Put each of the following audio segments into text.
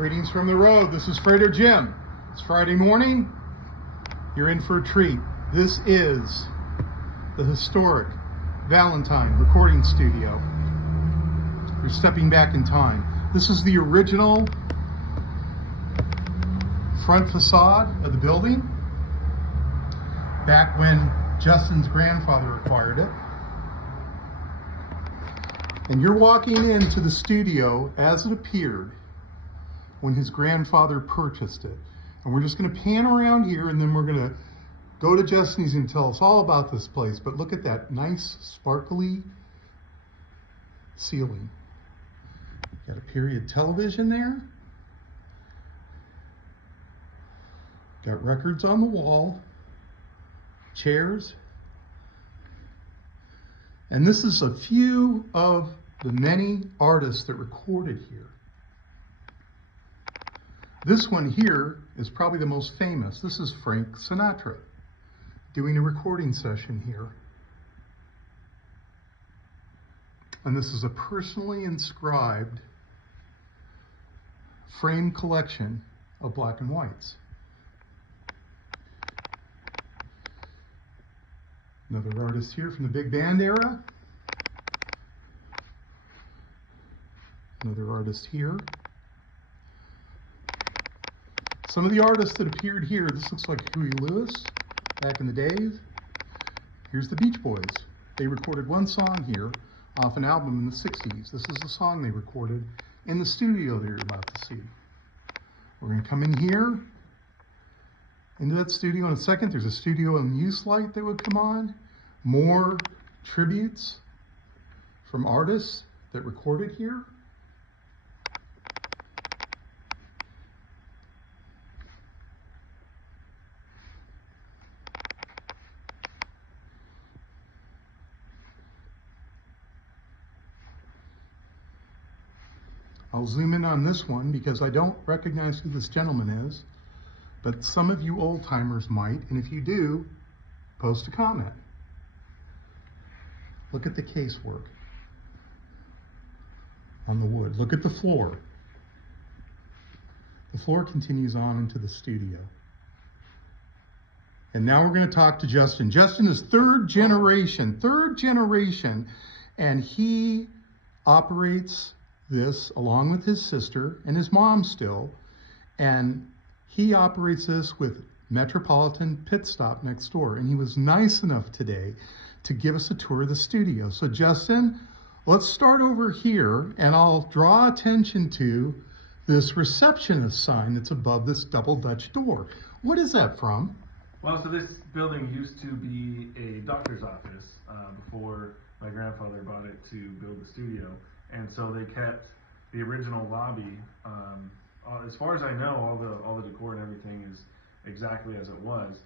Greetings from the road. This is Freighter Jim. It's Friday morning. You're in for a treat. This is the historic Valentine recording studio. You're stepping back in time. This is the original front facade of the building back when Justin's grandfather acquired it. And you're walking into the studio as it appeared when his grandfather purchased it. And we're just going to pan around here, and then we're going to go to Justin's and tell us all about this place. But look at that nice sparkly ceiling. Got a period television there. Got records on the wall, chairs. And this is a few of the many artists that recorded here. This one here is probably the most famous. This is Frank Sinatra doing a recording session here. And this is a personally inscribed framed collection of black and whites. Another artist here from the big band era. Another artist here. Some of the artists that appeared here, this looks like Huey Lewis back in the days. Here's the Beach Boys. They recorded one song here off an album in the 60s. This is the song they recorded in the studio that you're about to see. We're going to come in here into that studio in a second. There's a studio in use light that would come on. More tributes from artists that recorded here. I'll zoom in on this one because I don't recognize who this gentleman is, but some of you old timers might, and if you do, post a comment. Look at the casework on the wood. Look at the floor. The floor continues on into the studio. And now we're going to talk to Justin. Justin is third generation, and he operates this along with his sister and his mom still, and he operates this with Metropolitan Pit Stop next door. And he was nice enough today to give us a tour of the studio. So Justin, let's start over here, and I'll draw attention to this receptionist sign that's above this double Dutch door. What is that from? Well, so this building used to be a doctor's office before my grandfather bought it to build the studio. And so they kept the original lobby. As far as I know, all the decor and everything is exactly as it was.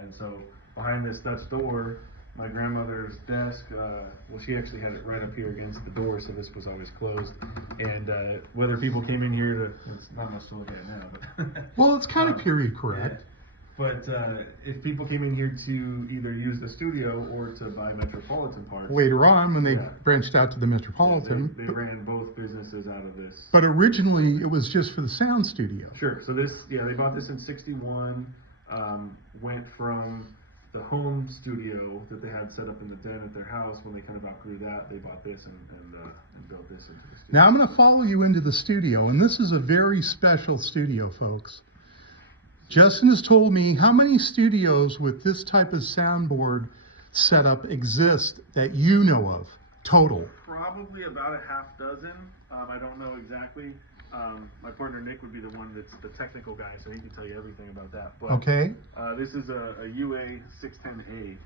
And so behind this Dutch door, my grandmother's desk, well, she actually had it right up here against the door, so this was always closed. And whether people came in here to, it's not much to look at now. But well, it's kind of period correct. Yeah. But if people came in here to either use the studio or to buy Metropolitan parts. Later on, when they branched out to the Metropolitan. Yeah, they ran both businesses out of this. But originally, it was just for the sound studio. Sure. So this, they bought this in '61, went from the home studio that they had set up in the den at their house. When they kind of outgrew that, they bought this and built this into the studio. Now, I'm going to follow you into the studio, and this is a very special studio, folks. Justin has told me how many studios with this type of soundboard setup exist that you know of, total? Probably about a half dozen. I don't know exactly. My partner Nick would be the one that's the technical guy, so he can tell you everything about that. But, okay. This is a UA 610A,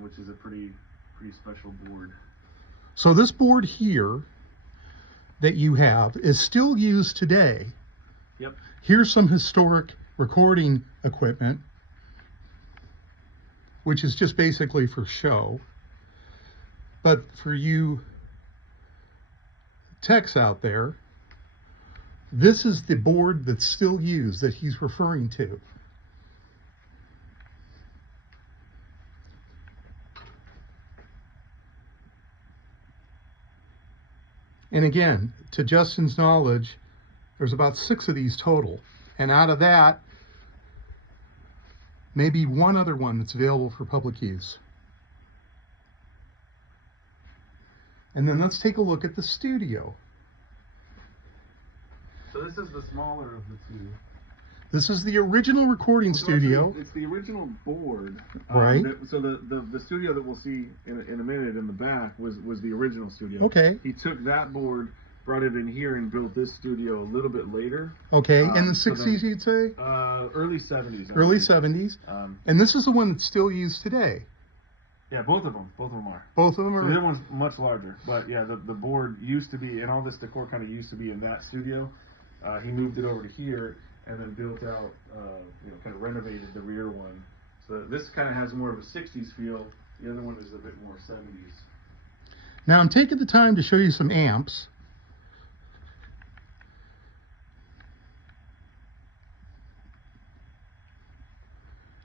which is a pretty special board. So this board here that you have is still used today. Yep. Here's some historic recording equipment, which is just basically for show. But for you techs out there, this is the board that's still used that he's referring to. And again, to Justin's knowledge, There's about 6 of these total. And out of that, maybe one other one that's available for public use. And then let's take a look at the studio. So this is the smaller of the two. This is the original recording studio. It's the original board. Right. So the studio that we'll see in a minute in the back was the original studio. Okay. He took that board, brought it in here, and built this studio a little bit later. Okay. In the 60s, you'd say? Early 70s. Early 70s. And this is the one that's still used today. Yeah, both of them are. Both of them are. So the other one's much larger, but yeah, the board used to be, and all this decor kind of used to be in that studio. He moved it over to here, and then built out, kind of renovated the rear one. So this kind of has more of a 60s feel. The other one is a bit more 70s. Now I'm taking the time to show you some amps.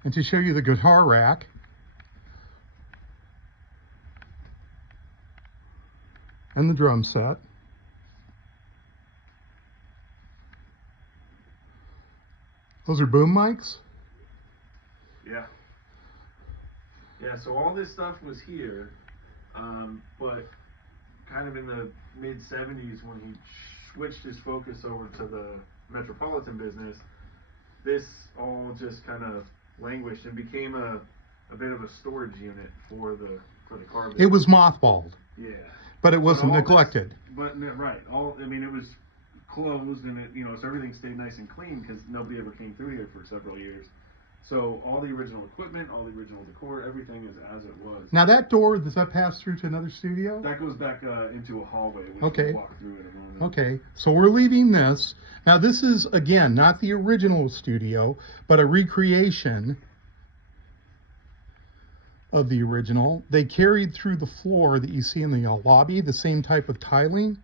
And to show you the guitar rack. And the drum set. Those are boom mics? Yeah. Yeah, so all this stuff was here, but kind of in the mid-70s when he switched his focus over to the Metropolitan business, this all just kind of languished and became a bit of a storage unit for the car business. It was mothballed. Yeah. But it wasn't neglected. Right. It was closed, and so everything stayed nice and clean because nobody ever came through here for several years. So all the original equipment, all the original decor, everything is as it was. Now that door, does that pass through to another studio? That goes back into a hallway, which okay. we'll walk through in a moment. Okay, so we're leaving this. Now this is, again, not the original studio, but a recreation of the original. They carried through the floor that you see in the lobby, the same type of tiling.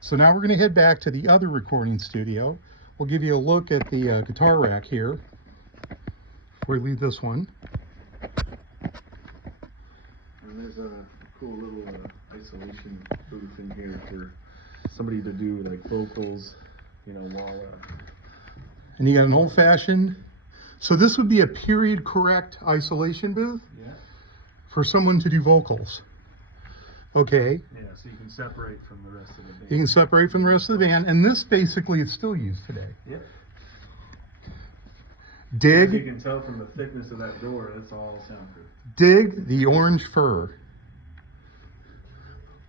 So now we're going to head back to the other recording studio. We'll give you a look at the guitar rack here before we leave this one. And there's a cool little isolation booth in here for somebody to do like vocals, while... And you got an old-fashioned... So this would be a period-correct isolation booth? Yeah. For someone to do vocals. Okay. Yeah, so you can separate from the rest of the band. You can separate from the rest of the band, and this basically is still used today. Yep. Dig. As you can tell from the thickness of that door, it's all soundproof. Dig the orange fir.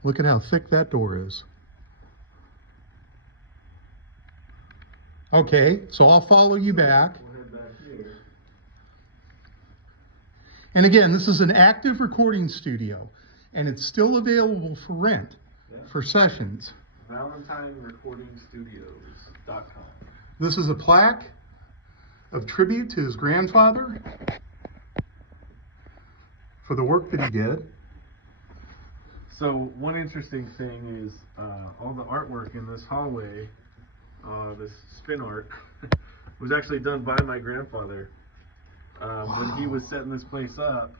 Look at how thick that door is. Okay, so I'll follow you back. We'll head back here. And again, this is an active recording studio, and it's still available for rent, for sessions. ValentineRecordingStudios.com. This is a plaque of tribute to his grandfather for the work that he did. So one interesting thing is all the artwork in this hallway, this spin art, was actually done by my grandfather. When he was setting this place up,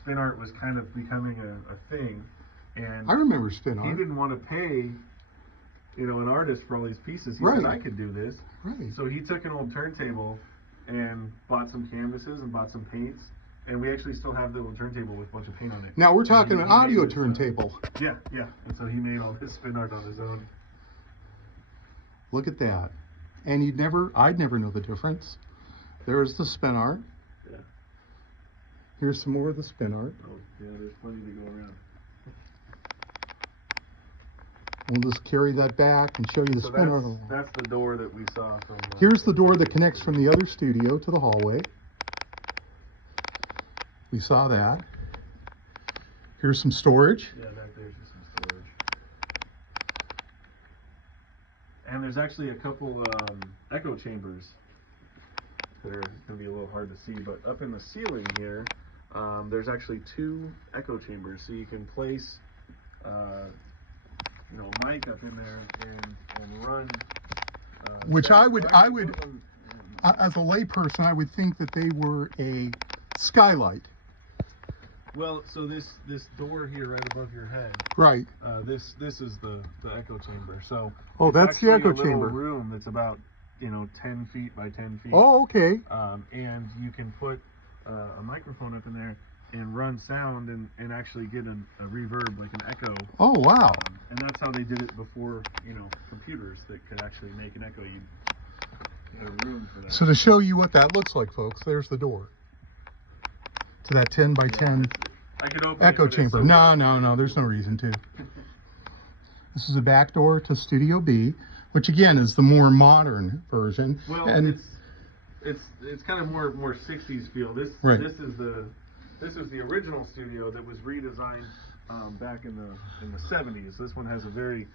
spin art was kind of becoming a thing, and I remember spin art. He didn't want to pay, an artist for all these pieces. He said, I could do this. Right. So he took an old turntable and bought some canvases and bought some paints, and we actually still have the old turntable with a bunch of paint on it. Now we're talking an audio turntable. Yeah. And so he made all this spin art on his own. Look at that. And I'd never know the difference. There's the spin art. Yeah. Here's some more of the spin art. Oh, yeah, there's plenty to go around. We'll just carry that back and show you the spin art. That's the door that we saw from... Here's the door that connects from the other studio to the hallway. We saw that. Here's some storage. Yeah, back there's just some storage. And there's actually a couple echo chambers that are going to be a little hard to see, but up in the ceiling here, there's actually 2 echo chambers, so you can place a mic up in there and run. Which I would, as a layperson, I would think that they were a skylight. Well, so this door here right above your head, Right. this is the echo chamber. So Oh, it's that's the actually echo a little chamber. room that's about 10 feet by 10 feet. Oh, okay. And you can put a microphone up in there and run sound and actually get a reverb, like an echo. Oh, wow. And that's how they did it before, computers that could actually make an echo. You had a room for that. So to show you what that looks like, folks, there's the door to that 10 by 10 I could open echo it, but chamber. it's so No, dark. no, no, there's no reason to. This is a back door to Studio B, which again is the more modern version. Well, and it's kind of more 60s feel. This Right. this is the original studio that was redesigned back in the 70s. This one has a very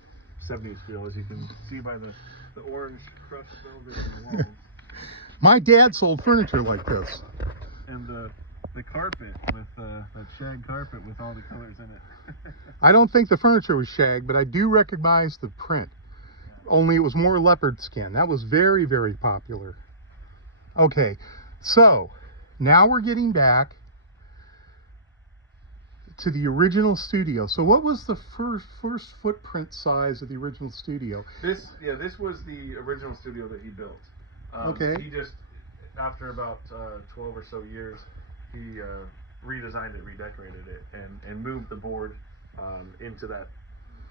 70s feel, as you can see by the orange crushed velvet on the walls. my dad sold furniture like this. And the carpet with that shag carpet with all the colors in it. I don't think the furniture was shag, but I do recognize the print. Only it was more leopard skin. That was very, very popular. Okay, so now we're getting back to the original studio. So what was the first footprint size of the original studio? This was the original studio that he built. Okay. He just, after about 12 or so years, he redesigned it, redecorated it, and moved the board into that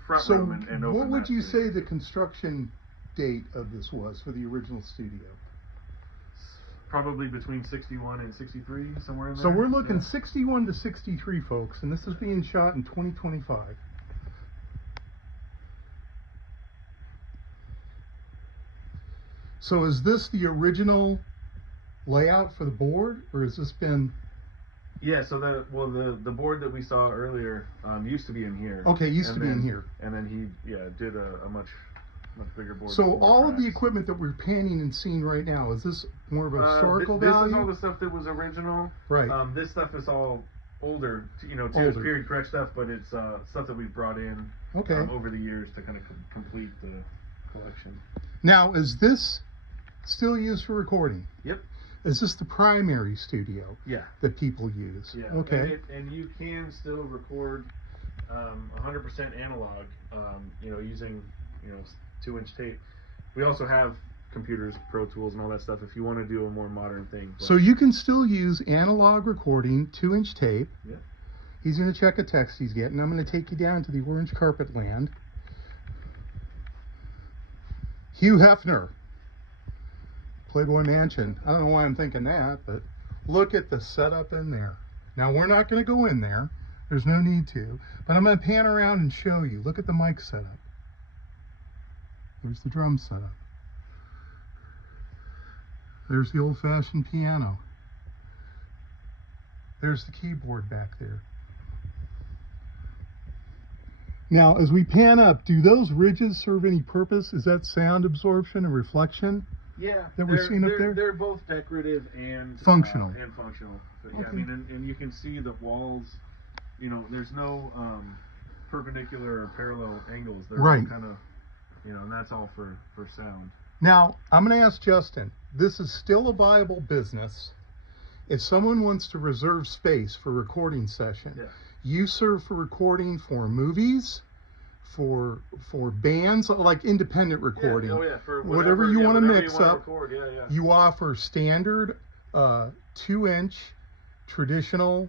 front So room and opened what would that you studio. say the construction date of this was for the original studio? Probably between 61 and 63, somewhere in there. So we're looking Yeah. 61 to 63, folks, and this is being shot in 2025. So is this the original layout for the board, or has this been... Yeah, so the board that we saw earlier used to be in here. Okay, used And to be in then- here. And then he did a much bigger board. So with more all of the tracks. equipment that we're panning and seeing right now, is this more of a historical This value? is all the stuff that was original. Right. This stuff is all older, to Older. period correct stuff, but it's stuff that we've brought in Okay. over the years to kind of complete the collection. Now, is this still used for recording? Yep. Is this the primary studio Yeah. that people use? Yeah. Okay. And you can still record 100% analog, using 2-inch tape. We also have computers, Pro Tools, and all that stuff if you want to do a more modern thing. But So you can still use analog recording, 2-inch tape. Yeah. He's going to check a text he's getting. I'm going to take you down to the orange carpet land. Hugh Hefner, Playboy Mansion. I don't know why I'm thinking that, but look at the setup in there. Now, we're not going to go in there. There's no need to. But I'm going to pan around and show you. Look at the mic setup. There's the drum setup. There's the old-fashioned piano. There's the keyboard back there. Now, as we pan up, do those ridges serve any purpose? Is that sound absorption or reflection? Yeah, that we're seeing up there? They're both decorative and Functional. But, Okay. yeah, I mean, and you can see the walls. There's no perpendicular or parallel angles. They're Right. kind of, and that's all for sound. Now, I'm going to ask Justin, this is still a viable business. If someone wants to reserve space for recording session, Yeah. you serve for recording for movies, for bands, like independent recording. Yeah, oh yeah, for whatever you want to whatever mix you wanna up. record. Yeah, yeah. You offer standard 2-inch traditional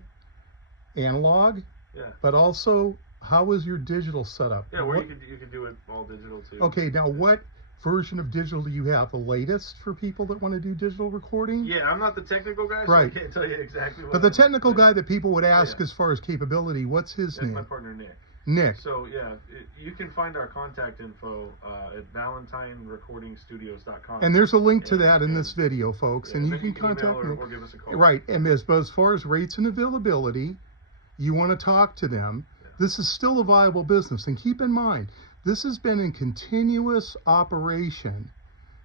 analog, Yeah. but also how is your digital setup? Yeah, where What- you could do it all digital too. Okay, now what version of digital do you have? The latest for people that want to do digital recording? Yeah, I'm not the technical guy, so Right. I can't tell you exactly what. But the technical guy that people would ask yeah. as far as capability, what's his That's my name? partner Nick. Nick. So yeah, you can find our contact info at ValentineRecordingStudios.com. And there's a link to And- that in and- this video, folks, Yeah, and you then can email contact me. or give us a call. Right, and as far as rates and availability, you want to talk to them. Yeah. This is still a viable business, and keep in mind, this has been in continuous operation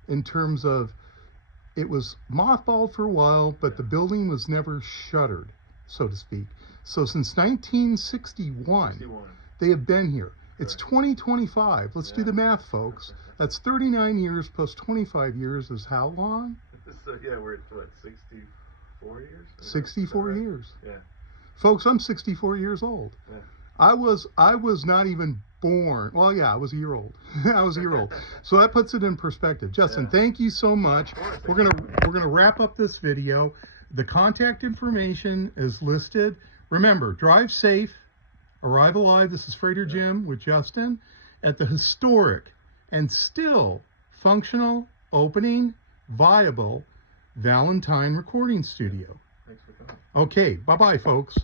in terms of it was mothballed for a while, but the building was never shuttered, so to speak. So since 1961, 61. they have been here. It's Right. 2025. Let's do Yeah. the math, folks. That's 39 years plus 25 years is how long? So yeah, we're at what, 64 years? Is that 64 right? years. Yeah. Folks, I'm 64 years old. Yeah. I was not even born. Well, yeah, I was a year old. I was a year old. So that puts it in perspective. Justin, Yeah. thank you so much. We're gonna wrap up this video. The contact information is listed. Remember, drive safe, arrive alive. This is Freighter Jim with Justin at the historic and still functional, opening, viable Valentine recording studio. Thanks for coming. Okay, bye-bye, folks.